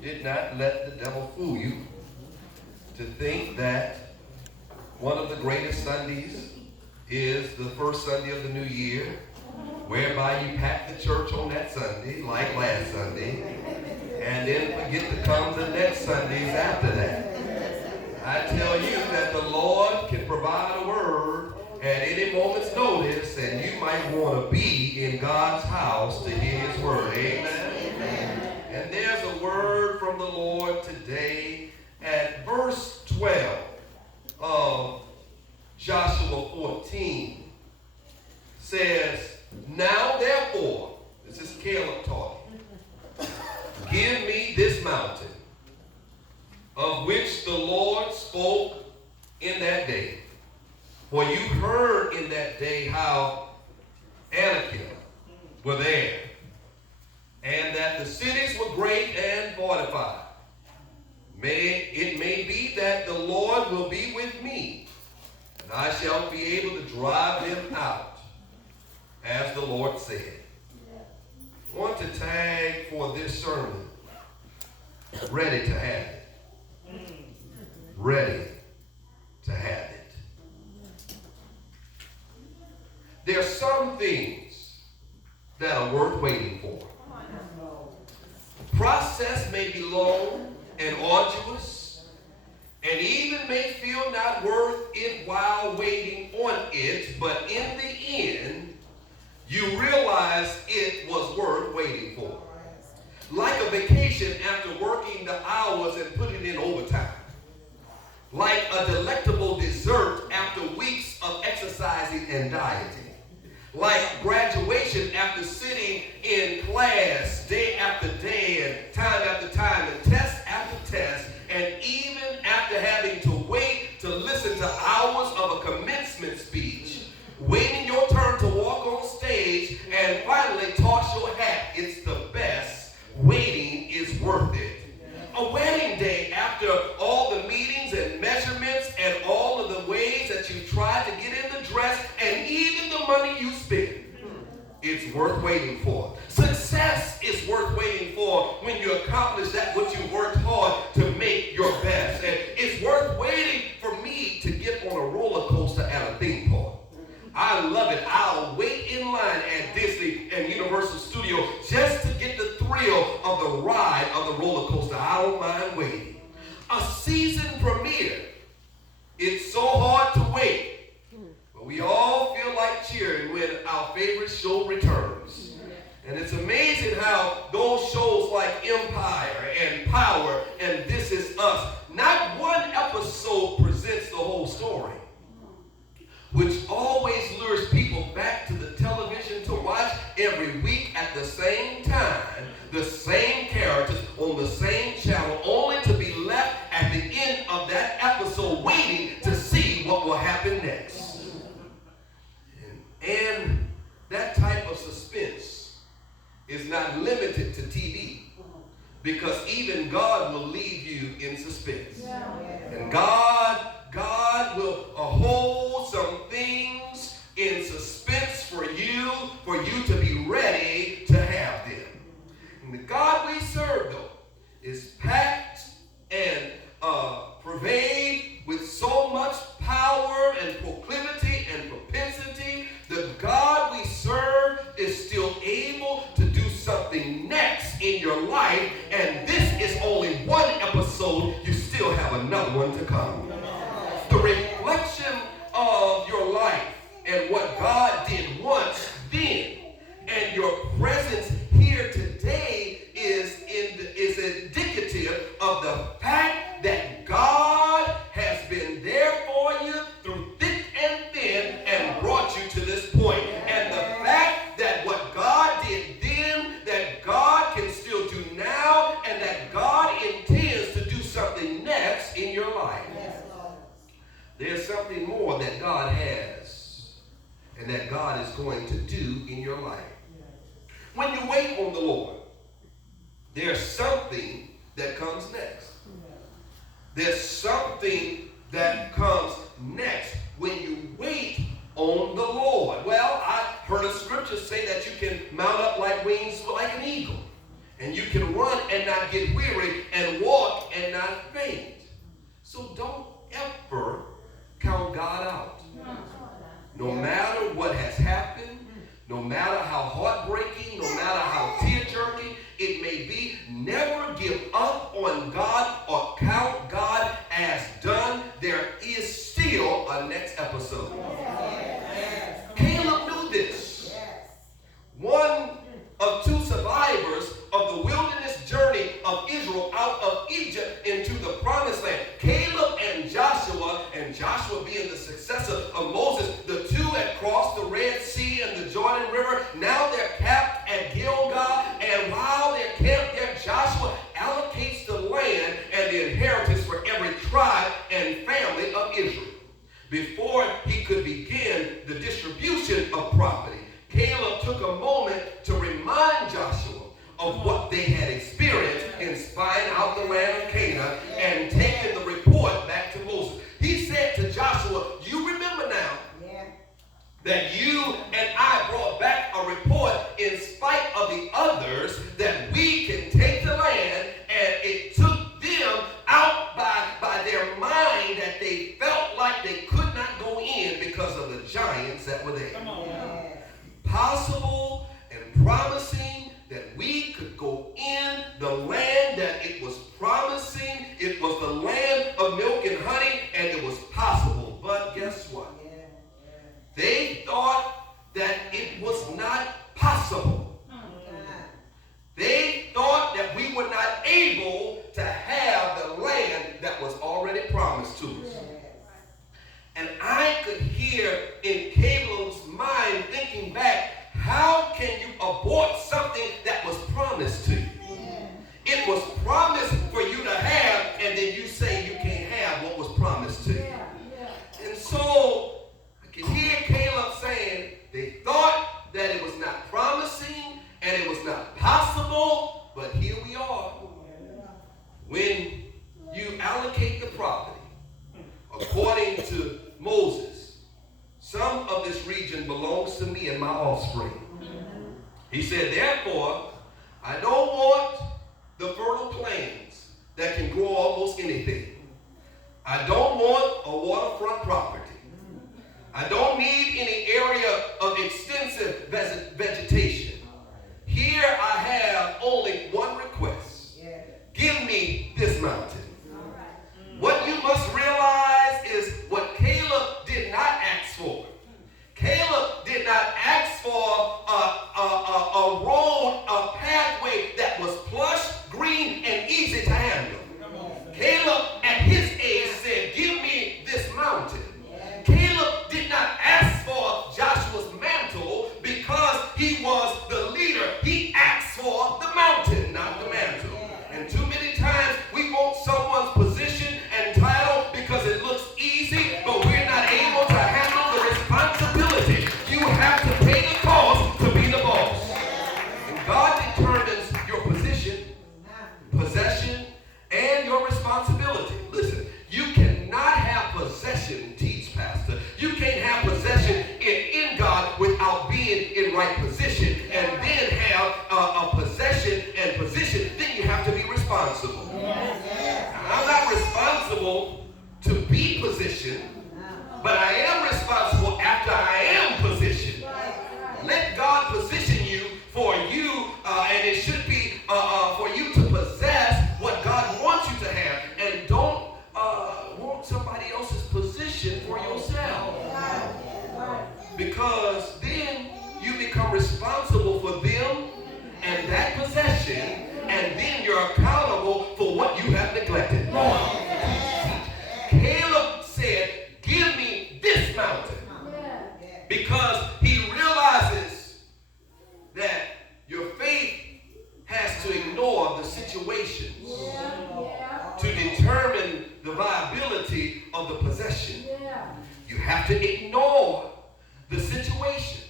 did not let the devil fool you to think that one of the greatest Sundays is the first Sunday of the new year, whereby you pack the church on that Sunday, like last Sunday, and then forget to come the next Sundays after that. I tell you that the Lord can provide a word at any moment's notice, and you might want to be in God's house to hear his word. Amen? Amen. And there's a word from the Lord today at verse 12 of Joshua 14. Says, now therefore, this is Caleb talking, give me this mountain of which the Lord spoke in that day. For you heard in that day how Anakim were there, and that the cities were great and fortified. It may be that the Lord will be with me, and I shall be able to drive them out, as the Lord said. I want to tag for this sermon, ready to have it. Ready to have it. There are some things that are worth waiting for. The process may be long and arduous, and even may feel not worth it while waiting on it, but in the end, you realize it was worth waiting for. Like a vacation after working the hours and putting in overtime. Like a delectable dessert after weeks of exercising and dieting. Like graduation after sitting in class day after day and time after time and test after test, and even after having to wait to listen to hours of a commencement speech, waiting your turn to walk on stage, and finally toss your hat. It's the best. Waiting is worth it. A wedding day after all the meetings and measurements and all of the ways that you tried to get in the dress and even the money you spent. It's worth waiting for. Success is worth waiting for when you accomplish that which you worked hard to make your best. And it's worth waiting for me to get on a roller coaster at a theme park. I love it. I'll wait in line at Disney and Universal Studios just to get the thrill of the ride of the roller coaster. I don't mind waiting. A season premiere. It's so hard to wait. But we all feel like cheering when our favorite show returns. And it's amazing how those shows like Empire and Power and This Is Us, not one episode presents the whole story, which always lures people back to the television to watch every week at the same time, the same characters on the same channel, only to be left at the end of that episode waiting to see what will happen next. And that type of suspense is not limited to TV, because even God will leave you in suspense. And God will hold some things in suspense for you to be ready to have them. And the God we serve, though, is packed and pervade with so much power and proclivity and propensity. The God we serve is still able to do something next in your life, and this is only one episode. You still have another one to come. The reflection of your life and what God did once then, and your presence here today is indicative of the fact that God has been there for you through thick and thin and brought you to this point. And the fact that what God did then, that God can still do now, and that God intends to do something next in your life. There's something more that God has and that God is going to do in your life. When you wait on the Lord, there's something that comes next. There's something that comes next when you wait on the Lord. Well, I heard a scripture say that you can mount up like wings like an eagle. And you can run and not not get weary, and walk and not faint. So don't ever count God out. No matter what has happened, no matter how heartbreaking, no matter how tear-jerking it may be, never give up on God or count God as done. There is still a next episode. Caleb knew this. One of two survivors of the wilderness journey of Israel out of Egypt into the promised land. Caleb and Joshua being the successor of Moses, the two had crossed the Red Sea and the Jordan River. Now they're camped at Gilgal, and while they're camped there, Joshua allocates the land and the inheritance for every tribe and family of Israel. Before he could begin the distribution of property, Caleb took a moment to remind Joshua of what they had experienced in spying out the land of Canaan and taking the report back to Moses. He said to Joshua, you remember now that you and I brought back a report in spite of the others that we can take the land, and it took them out by their mind that they felt like they could not go in because of the giants that were there. Come on. Possible and promising that we could go in the land that it was promising. It was the land of milk and honey, and it was possible. But guess what? They thought that it was not possible. They thought that we were not able to have the land that was already promised to us. And I could hear in Caleb's mind thinking back, how can you abort something that was promised to you? It was promised for you to have, and then you say you can't have what was promised to you. And so I can hear Caleb saying they thought that it was not promising and it was not possible, but here we are. When you allocate the property according to Moses, some of this region belongs to me and my offspring. He said, therefore, I don't want the fertile plains that can grow almost anything. I don't want a waterfront property. I don't need any area of extensive vegetation. Here I have only one request. Give me this mountain. What you must realize is what Caleb did not ask for. Caleb did not ask for a road, a pathway that was plush, green, and easy to handle. Caleb, at his age, said, give me this mountain. Caleb did not ask for Joshua's mantle because he was the leader. He asked for the mountain, not the mantle. And too many times we want someone's position and title because it looks easy, but we're not able to handle the responsibility. You have to pay the cost to be the boss. And God determines your position, possession, and your responsibility. Listen, you cannot have possession, teach pastor. You can't have possession in God without being in right position, and then have a possession and position. Then you have to be responsible. I'm not responsible to be positioned, but I am responsible after I am positioned. Let God position you for you, and it should be for you to possess what God wants you to have, and don't want somebody else's position for yourself. Because then you become responsible for them and that possession, and then you're accountable for what you have neglected. Caleb said, give me this mountain, because he realizes that your faith has to ignore the situations to determine the viability of the possession. You have to ignore the situation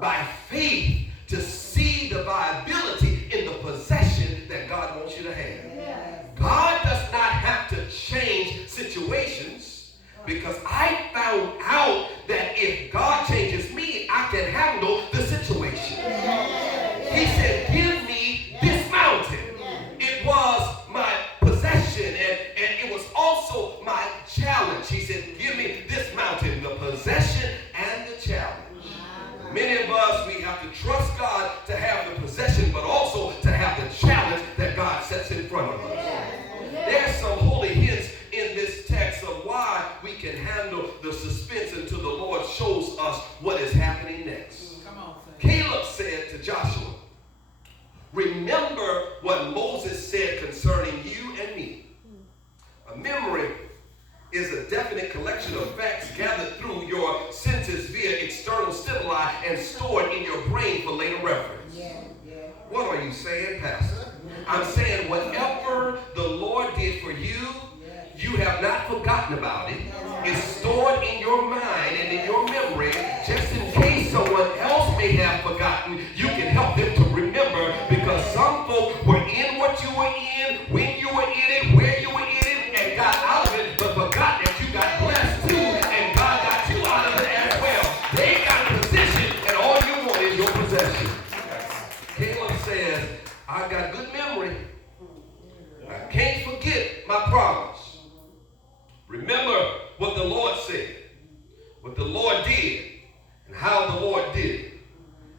by faith to see the viability in the possession that God wants you to have. God does not have to change situations, because I found out that if God changes me, I can handle the situation. He said, give me this mountain. It was I'm saying whatever the Lord did for you, you have not forgotten about it. It's stored in your mind and in your memory, just in case someone else may have forgotten. You can help them to remember, because some folk were in what you were in, when you were in it, where you were in it, and got out of it, but forgot that you got blessed too, and God got you out of it as well. They got position, and all you want is your possession. Caleb says, I got good memory. I can't forget my promise. Remember what the Lord said, what the Lord did, and how the Lord did it.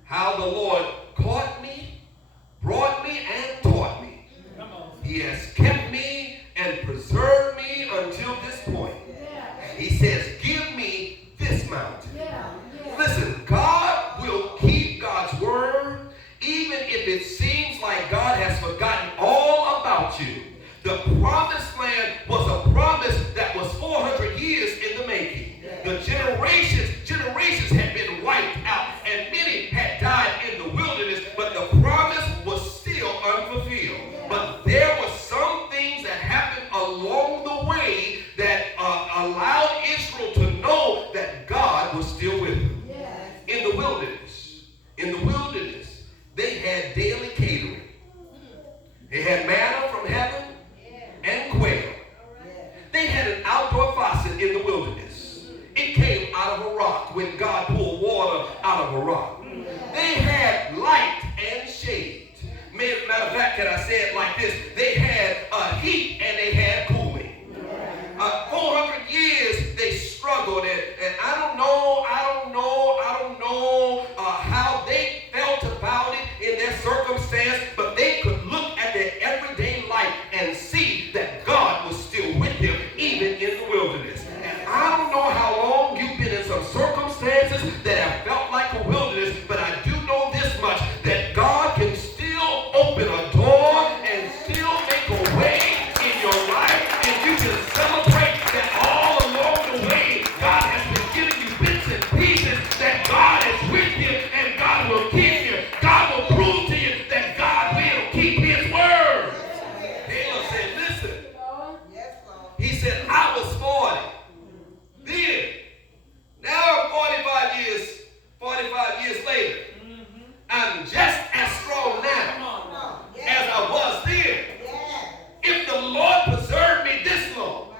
How the Lord caught me, brought me, and taught me. He has kept me and preserved me until this point. He says, give me this mountain. Listen, God will keep God's word, even if it seems like God has forgotten all about you. The promised land was a promise that was 400 years in the making. The generations had been wiped out, and many had died in the wilderness, but the promise was still unfulfilled. But there were some things that happened along the way that allowed Israel to know that God was still with them. In the wilderness, they had daily catering. They had manna from heaven and quail. They had an outdoor faucet in the wilderness. It came out of a rock when God pulled water out of a rock. They had light and shade. Matter of fact, can I say it like this? They had heat and they had cooling. 400 years they struggled, and I don't know how they felt about it in their circumstance, but they could look at their everyday life and see that God was still with them even in the wilderness. And I don't know how long you've been in some circumstances that have felt like a wilderness, but I do know this much, that God can still open a door and still make a way in your life, and you can celebrate that all along the way God has been giving you bits and pieces, that God is with you and God will keep you. God will prove to you that God will keep his word. Caleb said, listen. He said, I was 40 then. Now I'm 45 years later. I'm just as strong now as I was then. If the Lord preserved me this long,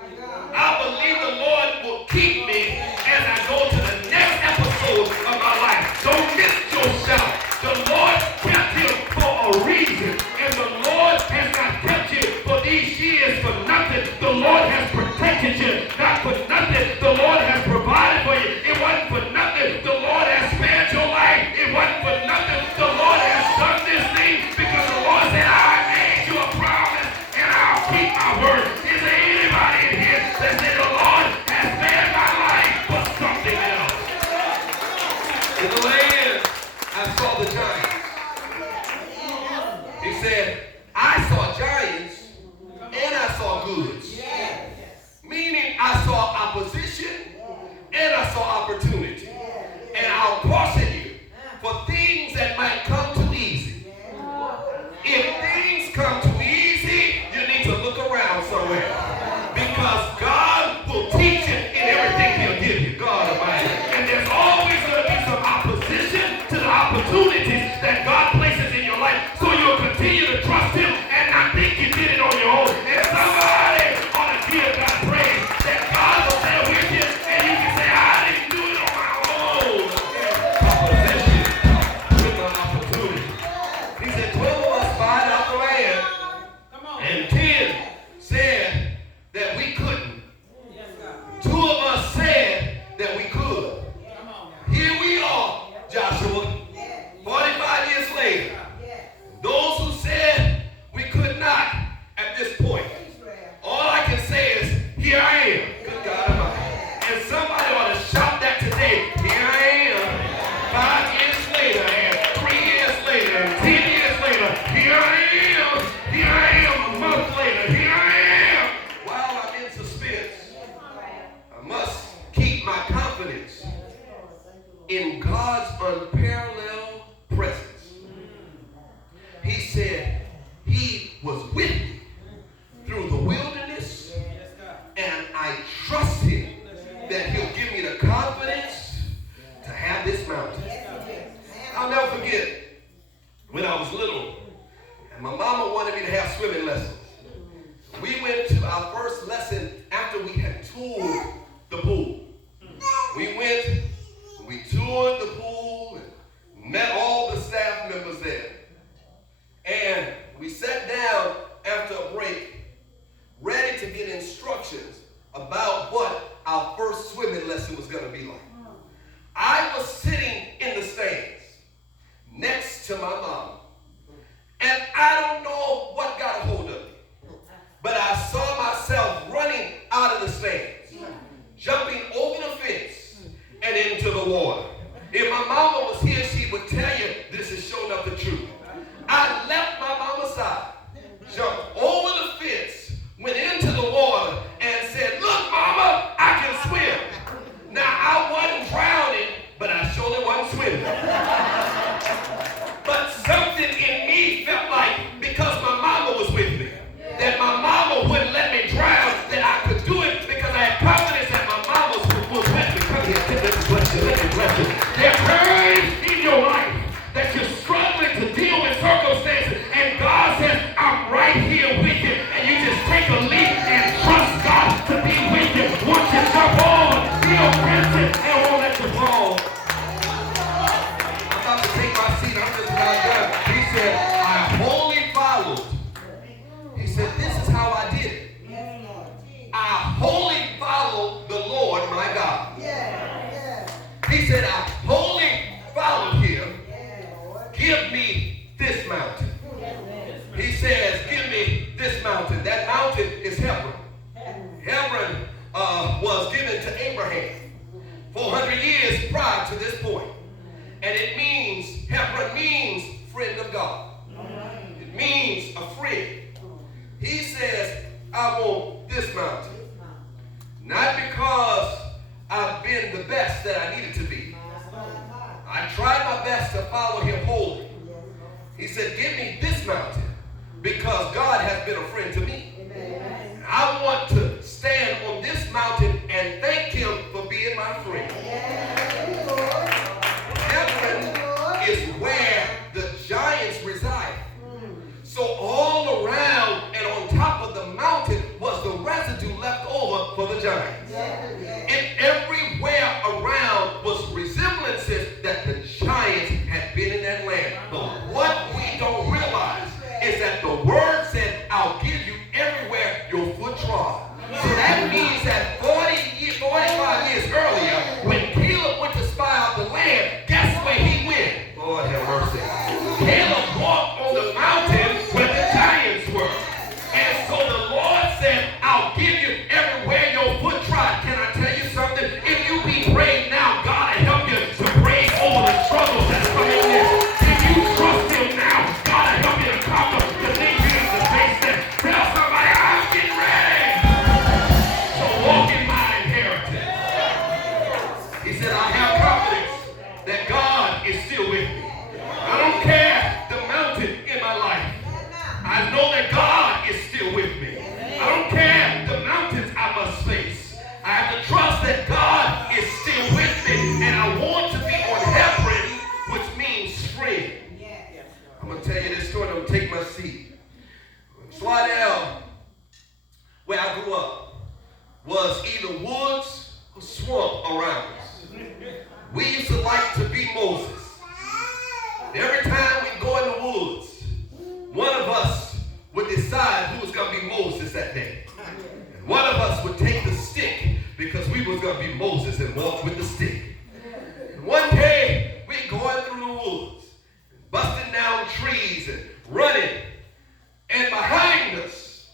I believe the Lord will keep me as I go to the next episode of my life. Don't miss yourself. The Lord kept you for a reason, and the Lord has not kept you for these years for nothing. The Lord has protected you, not for nothing. The Lord has provided for you. It wasn't for nothing. The Lord has spared your life. It wasn't for nothing. The Lord has done this thing because the Lord said, I made you a promise and I'll keep my word. Is there anybody in here that said the Lord has spared my life for something else? In the land, I saw the giants. He said, I saw giants and I saw goods. Meaning I saw opposition and I saw opportunity. And I'll caution you for things that might come too easy. If things come too easy, you need to look around somewhere. Because God will teach you in everything he'll give you. God Almighty. And there's always going to be some opposition to the opportunities that God places in your life. So you'll continue to trust him and lessons. We went to our first lesson after we had toured the pool. We toured the pool and met all the staff members there. And we sat down after a break, ready to get instructions about what our first swimming lesson was going to be like. I was sitting in the stands next to my mom. And I don't know what got a hold of me, but I saw myself running out of the stands, jumping over the fence and into the water. If my mama was here, she would tell you this is showing up the truth. I left my mama's side, jumped over the fence, went into the water, and said, "Look, mama, I can swim." Now, I wasn't drowning, but I surely wasn't swimming. But something in me felt like, because my mama was with me, that my mama wouldn't let me drown, that I could do it because I had confidence that my mama was with me. Come here, let me bless you, let me bless you. There are times in your life that you're struggling to deal with circumstances, and God says, "I'm right here with you," and you just take a leap and trust God to be with you. Once you jump over, be offensive and won't let you fall. I'm about to take my seat. I'm just about done. He said, "I wholly followed." He said, "This is how I did it. I wholly followed the Lord my God." He said, "I wholly followed him. Give me this mountain." He says, "Give me this mountain." That mountain is Hebron. Hebron was given to Abraham 400 years prior to this point. And it means, Hebron means friend of God. It means a friend. He says, "I want this mountain." Not because I've been the best that I needed to be. I tried my best to follow him wholly. He said, "Give me this mountain because God has been a friend to me. I want to stand on this mountain and thank him for being my friend." Hebron is where the giants reside. So all around and on top of the mountain was the residue left over for the giants. And everywhere around was resemblances that the giants had been in that land. But what we don't realize is that the word said, "I'll give you everywhere your foot trod." So that means that 45 years earlier, when Caleb went to spy out the land, guess where he went? Lord have mercy. Caleb walked on the mountain where the giants were. And so the Lord said, "I'll give you everywhere your foot trod." Can I tell you something? If you be brave now, God will help you to brave over the struggles that's coming in. If you trust him now, God will help you to conquer the things you have to face them. Tell somebody, "I'm getting ready to walk in my inheritance." He said, "I have confidence that God is still with me. I don't care the mountain in my life. I know that God is still with me. I don't care the mountains I must face. I have to trust that God is still with me, and I want to be on Hebron, which means friend." I'm going to tell you this story. I'm going to take my seat. Slidell, where I grew up, was either woods or swamp around us. We used to like to be Moses. Every time we go in the woods, one of us would decide who was going to be Moses that day. And one of us would take the stick because we was going to be Moses and walk with the stick. And one day, we going through the woods, busting down trees and running. And behind us,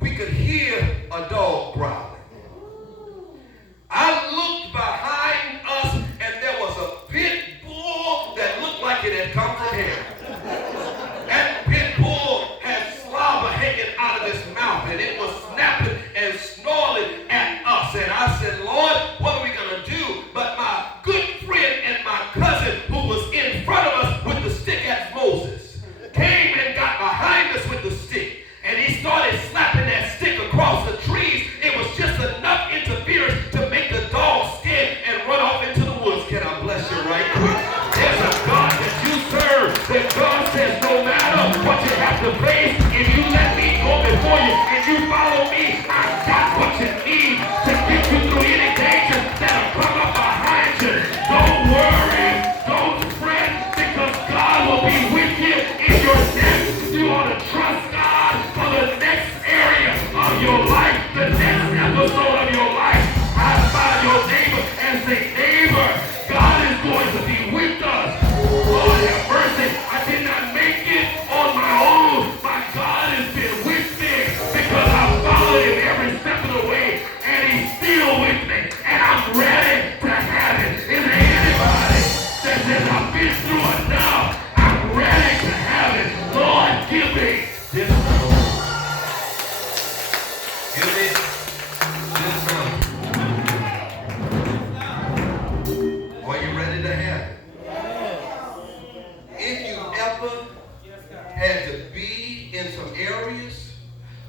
we could hear a dog growling. I looked behind us, and there was a pit bull that looked like it had come from hell. That pit bull had slobber hanging out of its mouth, and it was snapping and snarling at us. And I said, "Lord, what are we going to do?" But my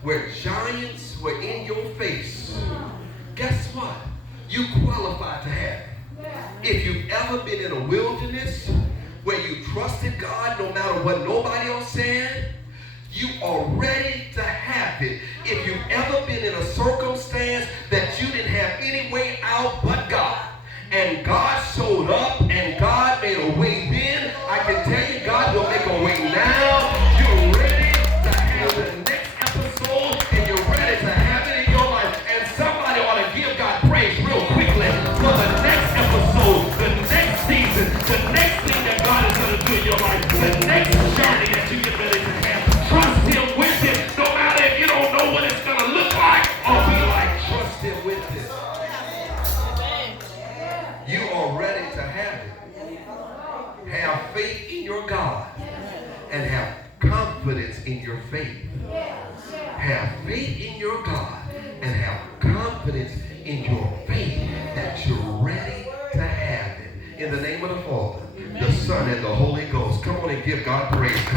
where giants were in your face, guess what? You qualify to have it. If you've ever been in a wilderness where you trusted God no matter what nobody else said, you are ready to have it. If you've ever been in a circumstance that you didn't have any way out but God, and God showed up and God made a way then, I can tell you God will make a way now. You're ready to have the next episode, and you're ready to have it in your life. And somebody ought to give God praise real quickly for the next episode, the next season, the next thing that God is going to do in your life, the next journey that you get ready to have. Trust Him with it, no matter if you don't know what it's going to look like or be like. Trust Him with it. You are ready to have it. Have faith in your God and have confidence in your faith. Have faith in your God and have confidence in your faith that you're ready to have it. In the name of the Father, the Son, and the Holy Ghost. Come on and give God praise.